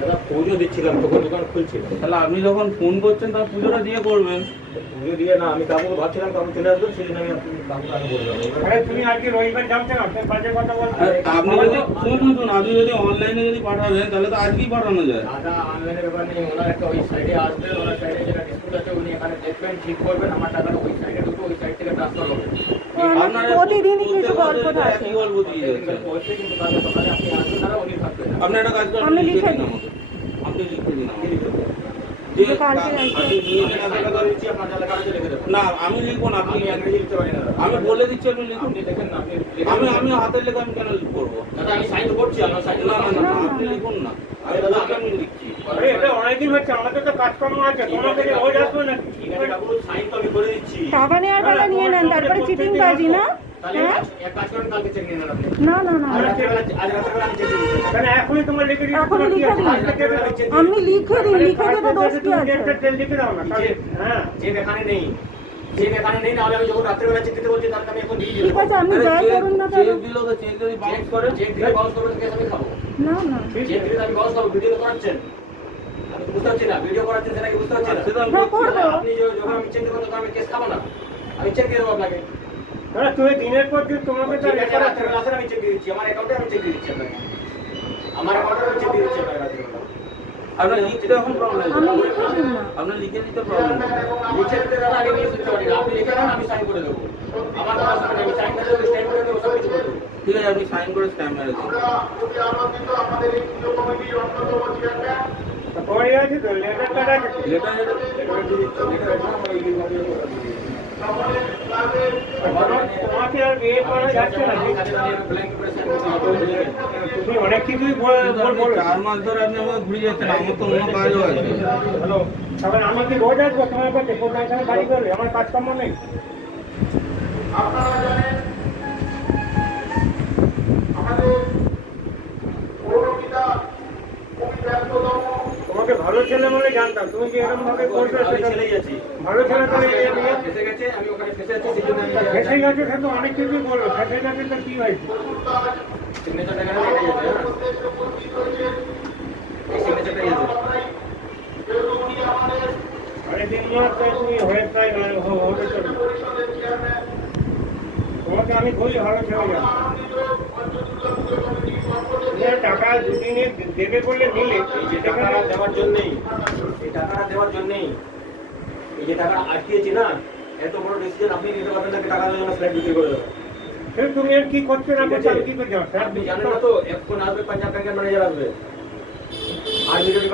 দাদা পুজো দিচ্ছিলাম, তখন দোকান খুলছিলাম। তাহলে আপনি যখন ফোন করছেন তাহলে পুজোটা দিয়ে করবেন। পুজো দিয়ে না, আমি কাকু ভাবছিলাম কাকু চলে আসবেন, সেই জন্য আমি কাকুকে আগে বললাম। আরে তুমি আজকে রবিবার যাচ্ছে না, বাজে কথা বলছো। আপনি যদি শুনুন, আপনি যদি অনলাইনে যদি পাঠাবেন তাহলে তো আজকেই পাঠানো যায়। দাদা অনলাইনের ব্যাপার নেই, ওনার একটা ওই সাইডে আসবেন, ওনার সাইডে যেটা ডিসপুট আছে উনি এখানে দেখবেন, ঠিক করবেন, আমার টাকাটা ওই সাইডে দুটো ওই সাইড থেকে ট্রান্সফার হবে। প্রতিদিনই কিছু গল্প থাকে। একই গল্প দিয়ে যাচ্ছে। কিন্তু কালকে সকালে আপনি আসবেন, দাদা উনি থাকবেন। আপনি একটা কাজ করেন, আমি লিখে দিই। আপনি লিখে দিন আমাকে। যে কালকে আপনি নিয়ে নিন, আমি টাকা দিচ্ছি, আপনার যা লেখা আছে লিখে দেবেন। না আমি লিখবো না, আপনি আমি ইংরেজি লিখতে পারি না দাদা। আমি বলে দিচ্ছি আপনি লিখুন। আপনি দেখেন না, আপনি আমি হাতের লেখা আমি কেন করবো? দাদা আমি সাইন করছি, আপনার সাইন না না না, আপনি লিখুন না। আমি দাদা আমি লিখছি। আরে এটা অনেকদিন হচ্ছে, আমাদের তো কাজকর্ম আছে, তোমাকে যে রোজ আসবে না। ঠিক আছে কাকু, সাইন তো আমি করে দিচ্ছি। টাকা নেওয়ার বেলা নিয়ে নেন, তারপরে চিটিং বাজি না। তাহলে হ্যাঁ এক কাজ করেন, কালকে চেক নিয়ে নেন আপনি। না না না, আজ রাত্রেবেলা আমি চেক দিয়ে দিচ্ছি। মানে এখনই তোমার লিখে দিচ্ছি। এখনই লিখে দিন। আজ রাত্রেবেলা আমি চেক দিয়ে আপনি লিখে দিন, লিখে দিতে দোষ কি আছে? লিখে দাও না। হ্যাঁ চেক এখানে নেই, চেক এখানে নেই, নাহলে আমি যখন রাত্রেবেলা চেক দিতে বলছি তাহলে আমি এখন দিয়ে ঠিক আছে, আপনি যাই করুন না চেক কেন। দিল তো চেক যদি বাউন্স করে, চেক দিয়ে বাউন্স করবে তো কেস আমি খাবো। না না, চেক দিলে আমি বাউন্স খাবো। ভিডিও করাচ্ছেন, আমি তো বুঝতে পারছি না, ভিডিও করাচ্ছেন সেটা কি বুঝতে পারছি না। সেটা আমি হ্যাঁ বলছি। করবো। আপনি যখন আমি চেক দেবো তখন আমি কেস খাবো না, আমি চেক দিয়ে দেবো আপনাকে। তুমি দিনের পর দিন তোমাকে তো ঠিক আছে, রাত্রেবেলা আসেন, আমি চেক দিয়ে দিচ্ছি, আমার অ্যাকাউন্টে আমি চেক দিয়ে দিচ্ছি আপনাকে, আমার অ্যাকাউন্টে আমি চেক দিয়ে দিচ্ছি আপনাকে রাত্রেবেলা। আপনার লিখতে এখন প্রবলেম, আমি লিখে দিন না। আপনার লিখে দিতে প্রবলেম। লিখে দিতে গেলে আমি নিয়ে দিতে পারি না, আপনি লিখে দেন, আমি সাইন করে দেবো। আমার কোনো অসুবিধা নেই, আমি সাইন করে দেবো, স্ট্যাম্প করে দেবো, সব কিছু করে দেবো। ঠিক আছে, আপনি সাইন করে স্ট্যাম্প মেরে দিন। পরে আছে তো লেটারটা আছে। লেটার লেটার দিয়ে দিচ্ছি, লেটার আছে, আমার এই লিখে দিয়ে দেবো। তোমাকে আর বিয়ে করা যাচ্ছে না। তুমি অনেক কিছুই বলবো। 4 মাস ধরে আপনি আমাকে ঘুরে যাচ্ছেন, আমার তো অন্য কাজও আছে। তখন আমি কি রোজ আসবো তোমার কাছে? কোথায় এখানে বাড়ি করবে? আমার কাজকর্ম নেই। তোমাকে ভালো ছেলে বলে জানতাম, তুমি যে এরকম ভাবে করবে আমি সেটা ছেলেই আছি। ভালো ছেলে তো ফেসে গেছে, আমি ওখানে ফেসে আছি, সেই জন্য আমি ফেসে গেছে, সে তো অনেক কিছুই বললো। ফেসে গেছে তো কি হয়েছে? সিগনেচারটা এখানে লেগে যেতে, হ্যাঁ? এই সিগনেচারটা যেতে। আরে দিন মাস তুমি হয়ে প্রায় হবে চলবে। তোমাকে আমি খুবই ভালো ছেলে জানি। টাকা দুদিনে দেবে বললে নিলে, এই যে টাকাটা দেওয়ার জন্যই, এই টাকাটা দেওয়ার জন্যই, এই যে টাকা আটকিয়েছি না, এত বড় ডিসিশন আপনি নিতে পারবেন না, টাকা দেওয়ার জন্য ফ্ল্যাট বিক্রি করে দেবেন। তুমি আর কি করছো না করছো আমি কি করছি? আপনি জানেন না তো, এখন আসবে পাঞ্জাব ব্যাংকের ম্যানেজার আসবে, আর ভিডিও রেকর্ডিং